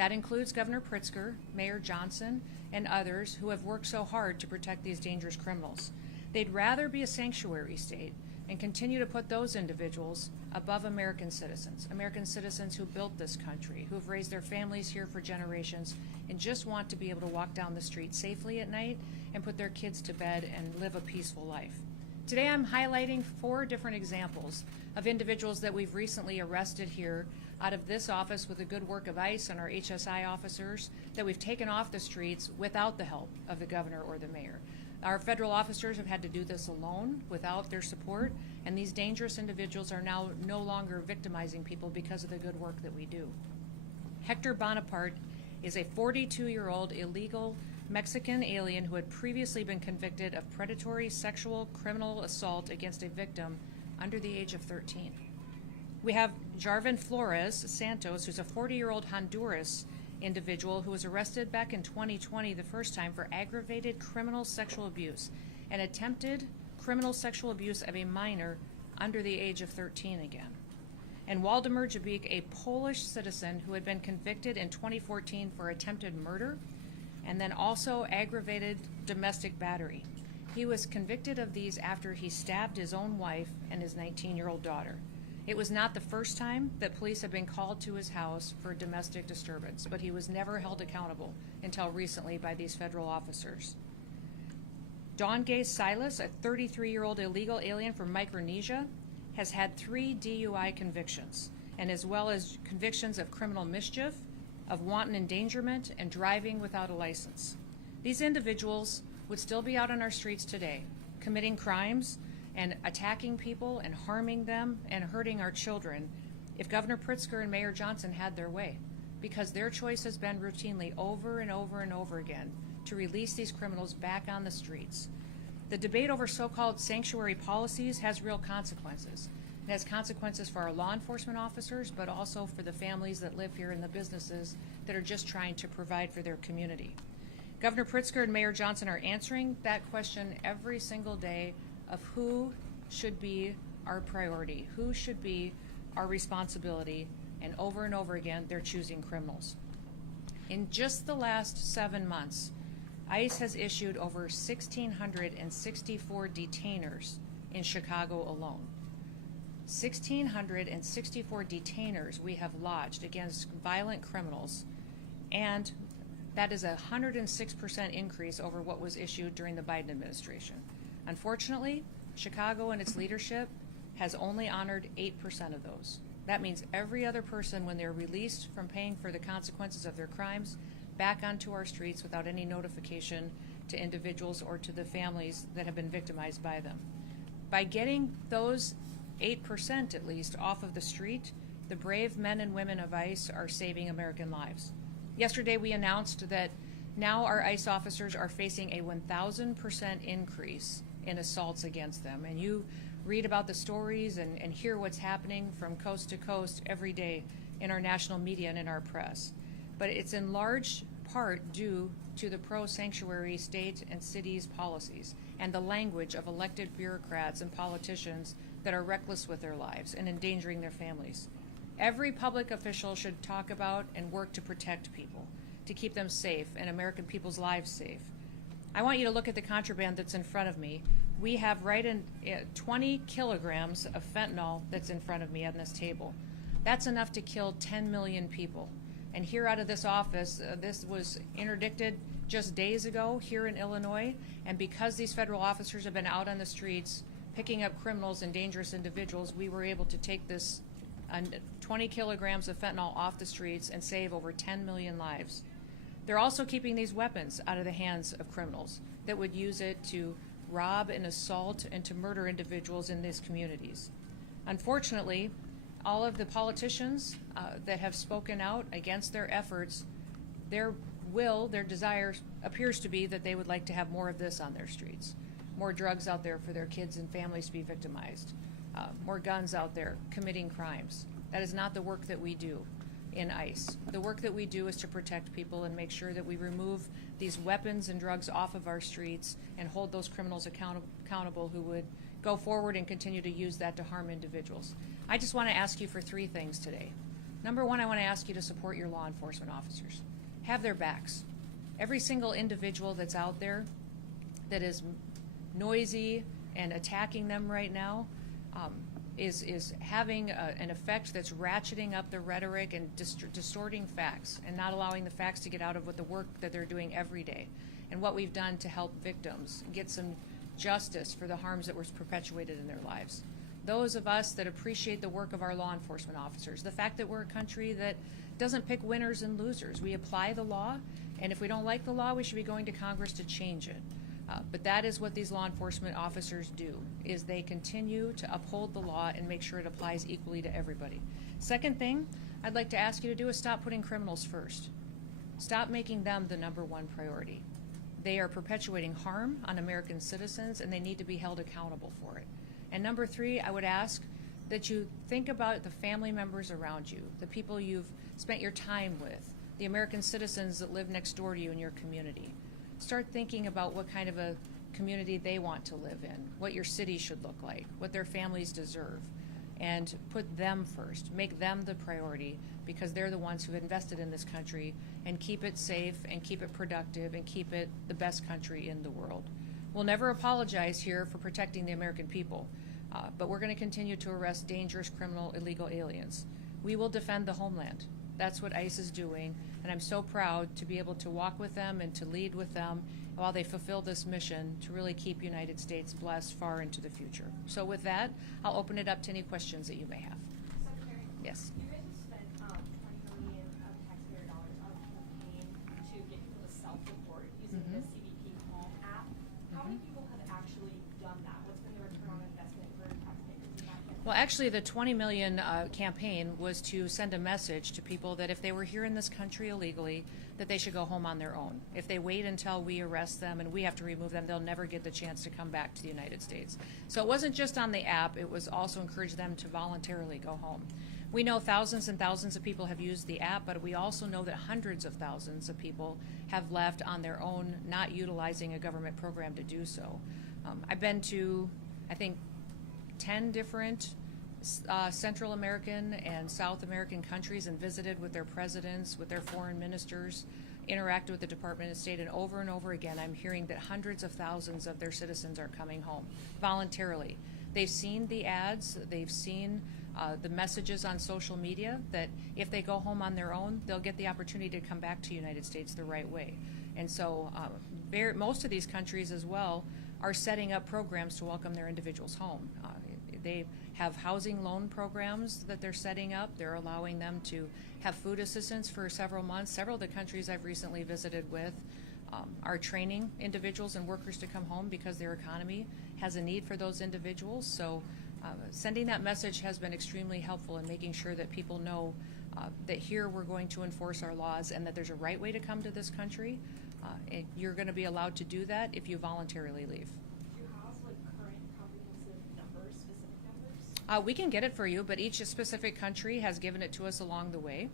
That includes Governor Pritzker, Mayor Johnson, and others who have worked so hard to protect these dangerous criminals. They'd rather be a sanctuary state and continue to put those individuals above American citizens who built this country, who have raised their families here for generations, and just want to be able to walk down the street safely at night and put their kids to bed and live a peaceful life. Today I'm highlighting 4 different examples of individuals that we've recently arrested here out of this office with the good work of ICE and our HSI officers that we've taken off the streets without the help of the governor or the mayor. Our federal officers have had to do this alone without their support, and these dangerous individuals are now no longer victimizing people because of the good work that we do. Hector Bonaparte is a 42-year-old illegal Mexican alien who had previously been convicted of predatory sexual criminal assault against a victim under the age of 13. We have Jarvin Flores Santos, who's a 40-year-old Honduras individual who was arrested back in 2020 the first time for aggravated criminal sexual abuse and attempted criminal sexual abuse of a minor under the age of 13 again. And Waldemar Jabik, a Polish citizen who had been convicted in 2014 for attempted murder and then also aggravated domestic battery. He was convicted of these after he stabbed his own wife and his 19-year-old daughter. It was not the first time that police have been called to his house for domestic disturbance, but he was never held accountable until recently by these federal officers. Don Gay Silas, a 33-year-old illegal alien from Micronesia, has had 3 DUI convictions, and as well as convictions of criminal mischief, of wanton endangerment, and driving without a license. These individuals would still be out on our streets today, committing crimes and attacking people and harming them and hurting our children if Governor Pritzker and Mayor Johnson had their way, because their choice has been routinely over and over and over again to release these criminals back on the streets. The debate over so-called sanctuary policies has real consequences. It has consequences for our law enforcement officers, but also for the families that live here and the businesses that are just trying to provide for their community. Governor Pritzker and Mayor Johnson are answering that question every single day of who should be our priority, who should be our responsibility, and over again, they're choosing criminals. In just the last 7 months, ICE has issued over 1,664 detainers in Chicago alone. 1,664 detainers we have lodged against violent criminals, and that is a 106% increase over what was issued during the Biden administration. Unfortunately, Chicago and its leadership has only honored 8% of those. That means every other person, when they're released from paying for the consequences of their crimes, back onto our streets without any notification to individuals or to the families that have been victimized by them. By getting those 8% at least off of the street, the brave men and women of ICE are saving American lives. Yesterday we announced that now our ICE officers are facing a 1,000% increase in assaults against them. And you read about the stories and hear what's happening from coast to coast every day in our national media and in our press. But it's in large part due to the pro-sanctuary state and cities policies and the language of elected bureaucrats and politicians that are reckless with their lives and endangering their families. Every public official should talk about and work to protect people, to keep them safe and American people's lives safe. I want you to look at the contraband that's in front of me. We have 20 kilograms of fentanyl that's in front of me on this table. That's enough to kill 10 million people. And here out of this office, this was interdicted just days ago here in Illinois, and because these federal officers have been out on the streets picking up criminals and dangerous individuals, we were able to take this 20 kilograms of fentanyl off the streets and save over 10 million lives. They're also keeping these weapons out of the hands of criminals that would use it to rob and assault and to murder individuals in these communities. Unfortunately, all of the politicians that have spoken out against their efforts, their desire appears to be that they would like to have more of this on their streets. More drugs out there for their kids and families to be victimized. More guns out there committing crimes. That is not the work that we do in ICE. The work that we do is to protect people and make sure that we remove these weapons and drugs off of our streets and hold those criminals accountable who would go forward and continue to use that to harm individuals. I just want to ask you for 3 things today. Number one, I want to ask you to support your law enforcement officers. Have their backs. Every single individual that's out there that is noisy and attacking them right now is having an effect that's ratcheting up the rhetoric and distorting facts and not allowing the facts to get out of what the work that they're doing every day and what we've done to help victims get some justice for the harms that were perpetuated in their lives. Those of us that appreciate the work of our law enforcement officers, the fact that we're a country that doesn't pick winners and losers. We apply the law, and if we don't like the law, we should be going to Congress to change it. But that is what these law enforcement officers do, is they continue to uphold the law and make sure it applies equally to everybody. Second thing I'd like to ask you to do is stop putting criminals first. Stop making them the number one priority. They are perpetuating harm on American citizens, and they need to be held accountable for it. And number three, I would ask that you think about the family members around you, the people you've spent your time with, the American citizens that live next door to you in your community. Start thinking about what kind of a community they want to live in, what your city should look like, what their families deserve, and put them first. Make them the priority because they're the ones who invested in this country, and keep it safe and keep it productive and keep it the best country in the world. We'll never apologize here for protecting the American people, but we're going to continue to arrest dangerous, criminal, illegal aliens. We will defend the homeland. That's what ICE is doing, and I'm so proud to be able to walk with them and to lead with them while they fulfill this mission to really keep United States blessed far into the future. So with that, I'll open it up to any questions that you may have. Secretary, Yes. you guys have spent $20 million of taxpayer dollars on a campaign to get people to self-report using the CBP Home app. How many people have actually done that? What's been the return on investment for taxpayers in that campaign? Well, actually, the $20 million campaign was to send a message to people that if they were here in this country illegally, that they should go home on their own. If they wait until we arrest them and we have to remove them, they'll never get the chance to come back to the United States. So it wasn't just on the app, it was also encourage them to voluntarily go home. We know thousands and thousands of people have used the app, but we also know that hundreds of thousands of people have left on their own, not utilizing a government program to do so. I've been to, I think, 10 different Central American and South American countries and visited with their presidents, with their foreign ministers, interacted with the Department of State, and over again I'm hearing that hundreds of thousands of their citizens are coming home voluntarily. They've seen the ads, they've seen the messages on social media that if they go home on their own, they'll get the opportunity to come back to the United States the right way. And so most of these countries as well are setting up programs to welcome their individuals home. They have housing loan programs that they're setting up. They're allowing them to have food assistance for several months. Several of the countries I've recently visited with are training individuals and workers to come home because their economy has a need for those individuals. So sending that message has been extremely helpful in making sure that people know that here we're going to enforce our laws and that there's a right way to come to this country. And you're going to be allowed to do that if you voluntarily leave. Do you have current comprehensive numbers, specific numbers? We can get it for you, but each specific country has given it to us along the way.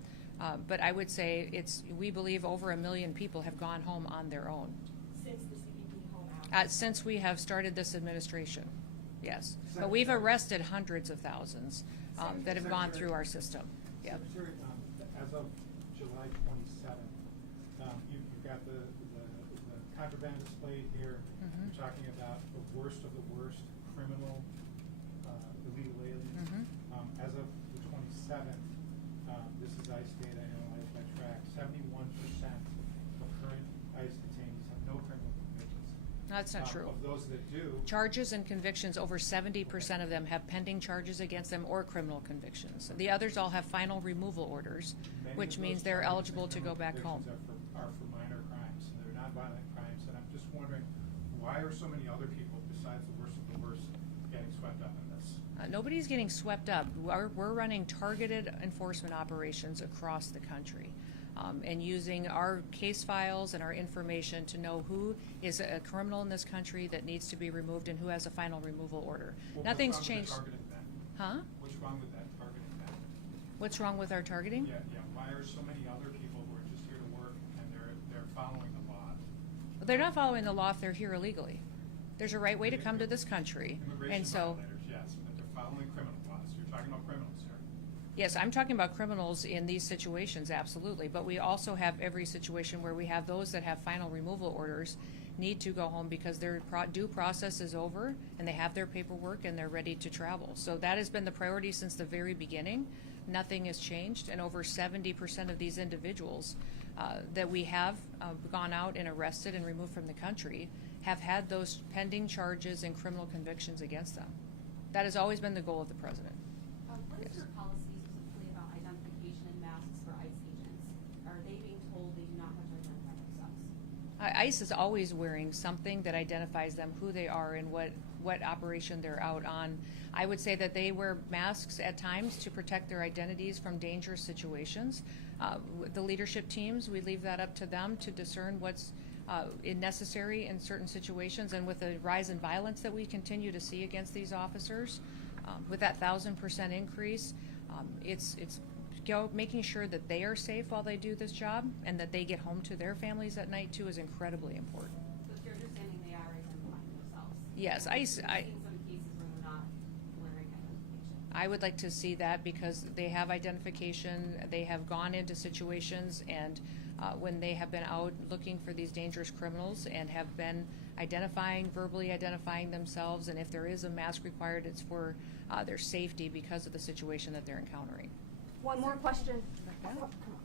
But I would say we believe over 1 million people have gone home on their own. Since the CBP Home app? Since we have started this administration, yes. But we've arrested hundreds of thousands that have gone through our system. Yep. Secretary, as of July 27th, you've got the contraband displayed here. You're talking about the worst of the worst criminal illegal aliens. As of the 27th, this is ICE data analyzed by TRAC, 71% of current ICE detainees have no criminal convictions. No, that's not true. Of those that do, Charges and convictions, over 70% of them have pending charges against them or criminal convictions. The others all have final removal orders, many which of means those they're charges eligible and to go criminal back home. convictions are for minor crimes, and they're nonviolent crimes. And I'm just wondering, why are so many other people besides the worst of the worst getting swept up in this? Nobody's getting swept up. We're running targeted enforcement operations across the country and using our case files and our information to know who is a criminal in this country that needs to be removed and who has a final removal order. Well, Nothing's what's changed. wrong with the targeting then? Huh? What's wrong with that targeting then? What's wrong with our targeting? Yeah. Why are so many other people who are just here to work and they're following the law? They're not following the law if they're here illegally. There's a right way to come to this country. Immigration And so, violators, yes, but they're following criminal laws. You're talking about criminals here. Yes, I'm talking about criminals in these situations, absolutely, but we also have every situation where we have those that have final removal orders need to go home because their due process is over and they have their paperwork and they're ready to travel. So that has been the priority since the very beginning. Nothing has changed, and over 70% of these individuals that we have gone out and arrested and removed from the country have had those pending charges and criminal convictions against them. That has always been the goal of the president. What is Yes. your policy specifically about identification and masks for ICE agents? Are they being told they do not have to identify themselves? ICE is always wearing something that identifies them, who they are, and what operation they're out on. I would say that they wear masks at times to protect their identities from dangerous situations. The leadership teams, we leave that up to them to discern what's necessary in certain situations. And with the rise in violence that we continue to see against these officers, with that 1,000% increase, it's making sure that they are safe while they do this job and that they get home to their families at night too is incredibly important. So it's your understanding they are identifying themselves? Yes, I've seen some cases where they're not wearing identification. I would like to see that because they have identification, they have gone into situations, and when they have been out looking for these dangerous criminals and have been verbally identifying themselves, and if there is a mask required, it's for their safety because of the situation that they're encountering. One more question. Yeah. Oh, come on.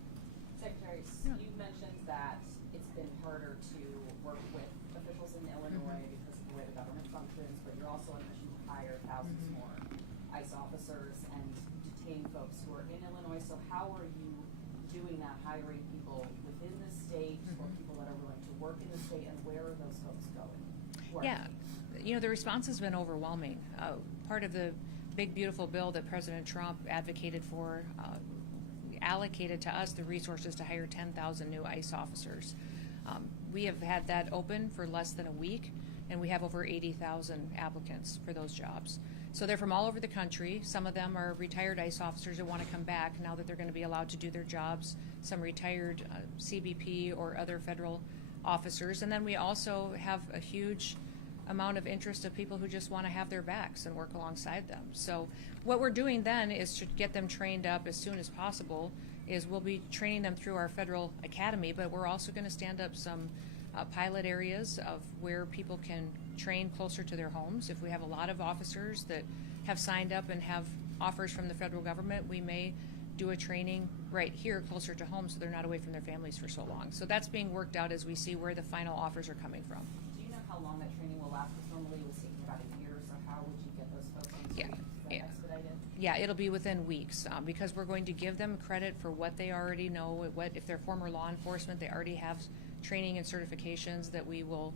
Secretary, Yeah. you mentioned that it's been harder to work with officials in Illinois because of the way the government functions, but you're also on a mission to hire thousands more ICE officers and detain folks who are in Illinois. So how are you doing that, hiring people within the state or people that are willing to work in the state, and where are those folks going? Who are- Yeah, the response has been overwhelming. Part of the big, beautiful bill that President Trump advocated for allocated to us the resources to hire 10,000 new ICE officers. We have had that open for less than a week, and we have over 80,000 applicants for those jobs. So they're from all over the country. Some of them are retired ICE officers that want to come back now that they're going to be allowed to do their jobs, some retired CBP or other federal officers. And then we also have a huge amount of interest of people who just want to have their backs and work alongside them. So what we're doing then is to get them trained up as soon as possible. Is we'll be training them through our federal academy, but we're also going to stand up some pilot areas of where people can train closer to their homes. If we have a lot of officers that have signed up and have offers from the federal government, we may do a training right here closer to home so they're not away from their families for so long. So that's being worked out as we see where the final offers are coming from. Do you know how long that training will last? Because normally it was taking about a year, so how would you get those folks on the Yeah, street? Is that yeah. expedited? Yeah, it'll be within weeks because we're going to give them credit for what they already know. What if they're former law enforcement, they already have training and certifications that we will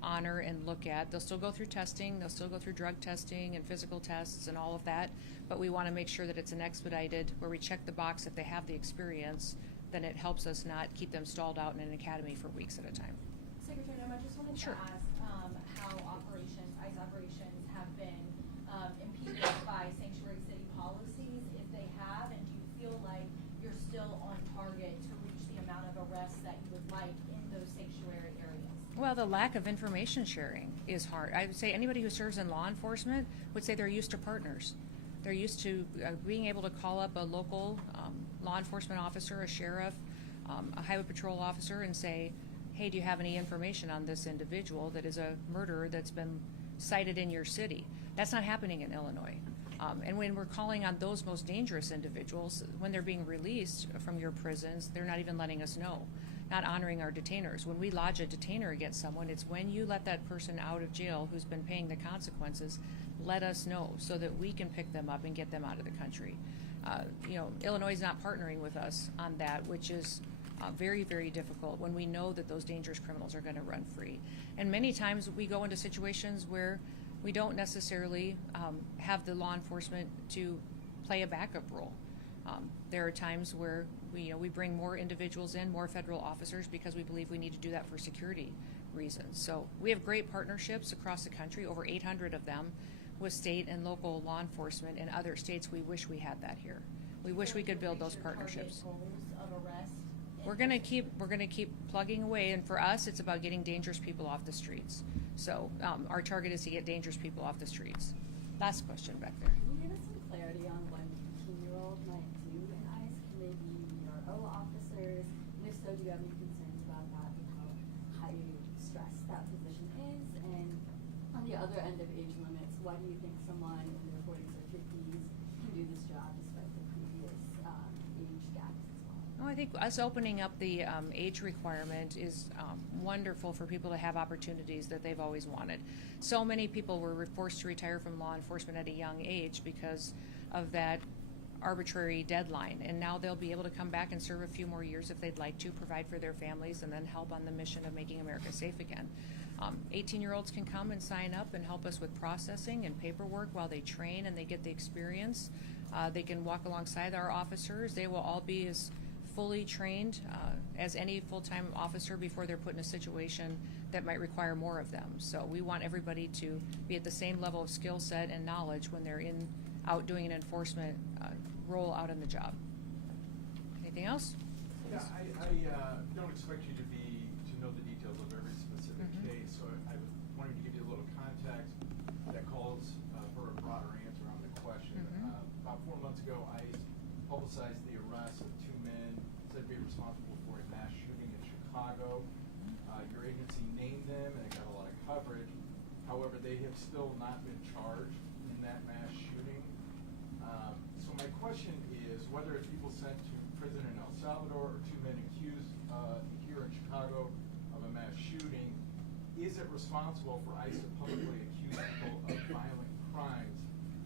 honor and look at. They'll still go through testing, they'll still go through drug testing and physical tests and all of that, but we want to make sure that it's an expedited, where we check the box if they have the experience, then it helps us not keep them stalled out in an academy for weeks at a time. Secretary Noem, I just wanted Sure. to ask how ICE operations have been impeded by sanctuary city policies, if they have, and do you feel like you're still on target to reach the amount of arrests that you would like in those sanctuary areas? Well, the lack of information sharing is hard. I would say anybody who serves in law enforcement would say they're used to partners. They're used to being able to call up a local law enforcement officer, a sheriff, a highway patrol officer, and say, hey, do you have any information on this individual that is a murderer that's been cited in your city? That's not happening in Illinois. And when we're calling on those most dangerous individuals, when they're being released from your prisons, they're not even letting us know, not honoring our detainers. When we lodge a detainer against someone, it's when you let that person out of jail who's been paying the consequences, let us know so that we can pick them up and get them out of the country. Illinois is not partnering with us on that, which is very, very difficult when we know that those dangerous criminals are going to run free. And many times we go into situations where we don't necessarily have the law enforcement to play a backup role. There are times where we bring more individuals in, more federal officers, because we believe we need to do that for security reasons. So we have great partnerships across the country, over 800 of them, with state and local law enforcement in other states. We wish we had that here. We wish we could build those partnerships. We're going to keep plugging away, and for us, it's about getting dangerous people off the streets. So our target is to get dangerous people off the streets. Last question back there. Can you give us some clarity on when 15-year-old you have any concerns about that and how high stress that position is? And on the other end of age limits, why do you think someone in their 40s or 50s can do this job despite the previous age gaps as well? Well, I think us opening up the age requirement is wonderful for people to have opportunities that they've always wanted. So many people were forced to retire from law enforcement at a young age because of that arbitrary deadline, and now they'll be able to come back and serve a few more years if they'd like to, provide for their families, and then help on the mission of making America safe again. 18-year-olds can come and sign up and help us with processing and paperwork while they train and they get the experience. They can walk alongside our officers. They will all be as fully trained as any full-time officer before they're put in a situation that might require more of them. So we want everybody to be at the same level of skill set and knowledge when they're out doing an enforcement role out on the job. Anything else? Yeah, I don't expect you to know the details of every specific case, so I wanted to give you a little context that calls for a broader answer on the question. About 4 months ago, ICE publicized the arrest of 2 men said to be responsible for a mass shooting in Chicago. Your agency named them and it got a lot of coverage. However, they have still not been charged in that mass shooting. So my question is whether it's people sent to prison in El Salvador or 2 men accused here in Chicago of a mass shooting, is it responsible for ICE to publicly accuse people of violent crimes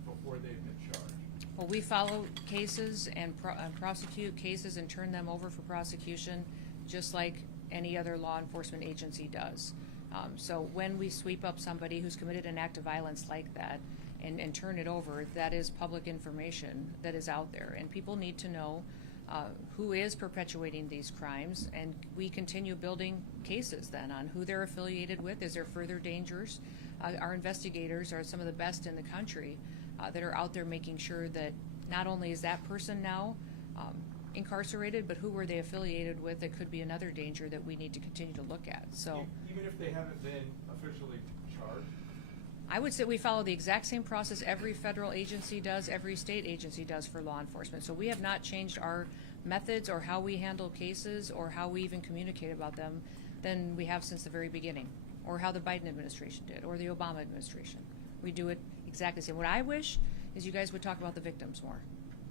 before they've been charged? Well, we follow cases and prosecute cases and turn them over for prosecution just like any other law enforcement agency does. So when we sweep up somebody who's committed an act of violence like that and turn it over, that is public information that is out there. And people need to know who is perpetuating these crimes, and we continue building cases then on who they're affiliated with. Is there further dangers? Our investigators are some of the best in the country that are out there making sure that not only is that person now incarcerated, but who were they affiliated with that could be another danger that we need to continue to look at. So even if they haven't been officially charged? I would say we follow the exact same process every federal agency does, every state agency does for law enforcement. So we have not changed our methods or how we handle cases or how we even communicate about them than we have since the very beginning, or how the Biden administration did, or the Obama administration. We do it exactly the same. What I wish is you guys would talk about the victims more.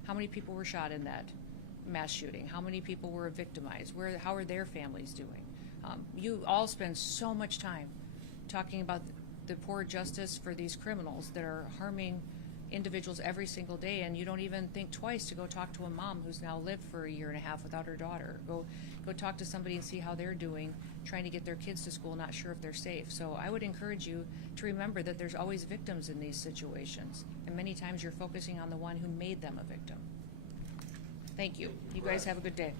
How many people were shot in that mass shooting? How many people were victimized? How are their families doing? You all spend so much time talking about the poor justice for these criminals that are harming individuals every single day, and you don't even think twice to go talk to a mom who's now lived for 1.5 years without her daughter. Go talk to somebody and see how they're doing, trying to get their kids to school, not sure if they're safe. So I would encourage you to remember that there's always victims in these situations, and many times you're focusing on the one who made them a victim. Thank you. You guys have a good day.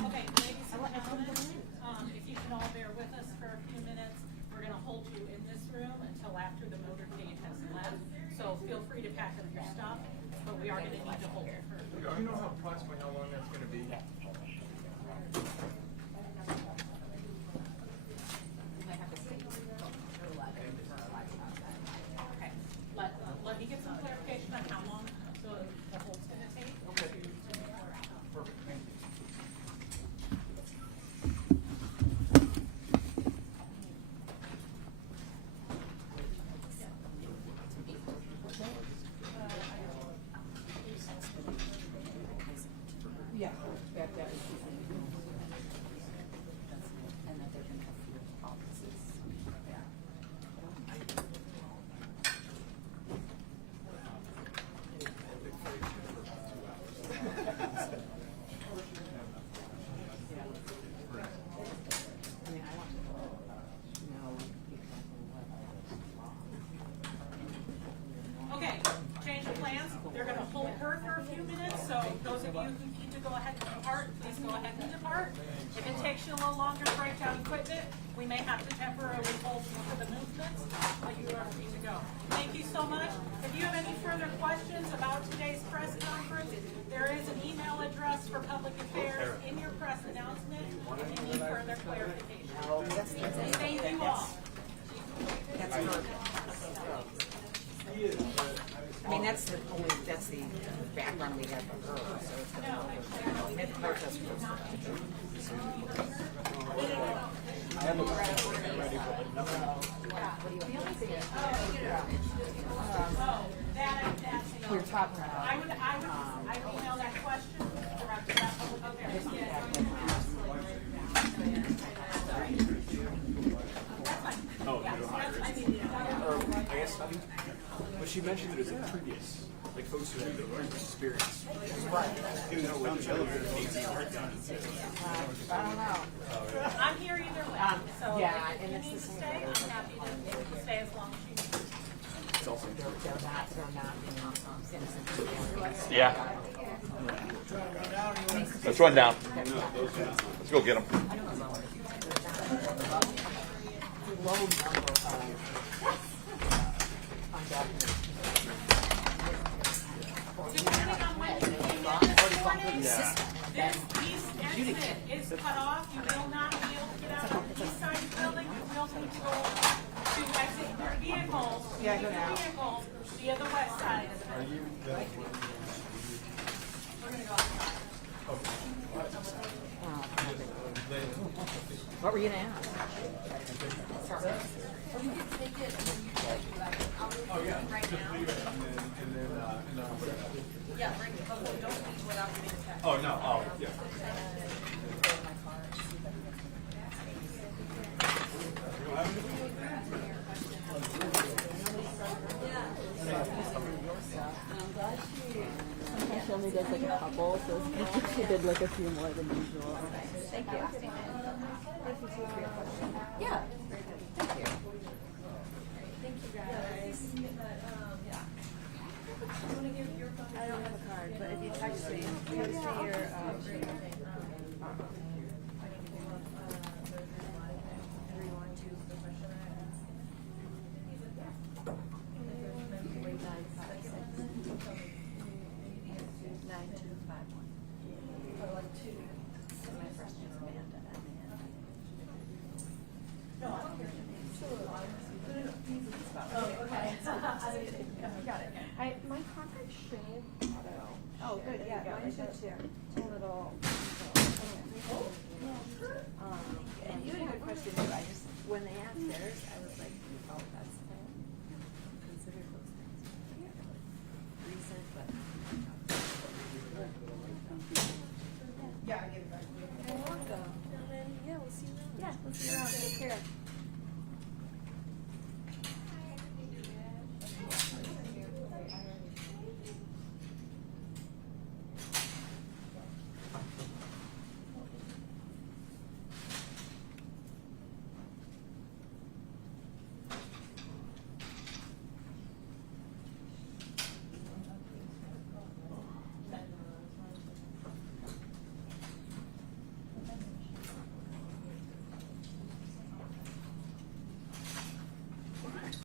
Okay, ladies and gentlemen, if you can all bear with us for a few minutes, we're gonna hold you in this room until after the motorcade has left. So feel free to pack up your stuff, but we are gonna need to hold you for. Do you know approximately how long that's going to be? Okay, let me get some clarification on how long the hold's gonna take. Okay. Perfect, thank you. Yeah, back that. equipment, we may have to temporarily hold you for the movements, but you are free to go. Thank you so much. If you have any further questions about today's press conference, there is an email address for public affairs in your press announcement if you need further clarification. Thank you all. That's perfect. I mean, that's the background we have for her, so it's gonna make the protest goes we were talking about. I would email that question direct to that public affairs. I guess but she mentioned that it was a previous, like folks who had the previous experience. Right. Even though like the elevator needs to work on it. I don't know. I'm here either way, so yeah, if and you it's need the to same stay, thing. I'm happy to stay as long as you need. It's also They're not innocent. Yeah. Let's run down. Let's go get them. Low number of undocumented. Depending on when you came in this morning, this east exit is cut off. You will not be able to get out of the east side of the building. You will need to go to exit your vehicles, via the west side. We're gonna go outside. What were you gonna ask? Sorry. Yeah, bring it, but don't leave without getting attacked. Oh, no, oh, yeah. Sometimes she only does like a couple, so she did like a few more than usual. Thank you. Thank you too for your question. Yeah. Thank you. Thank you guys. I don't have a card, but if you text me, you would say your my contact shade auto. Oh, good. Yeah, mine should too. It's a little.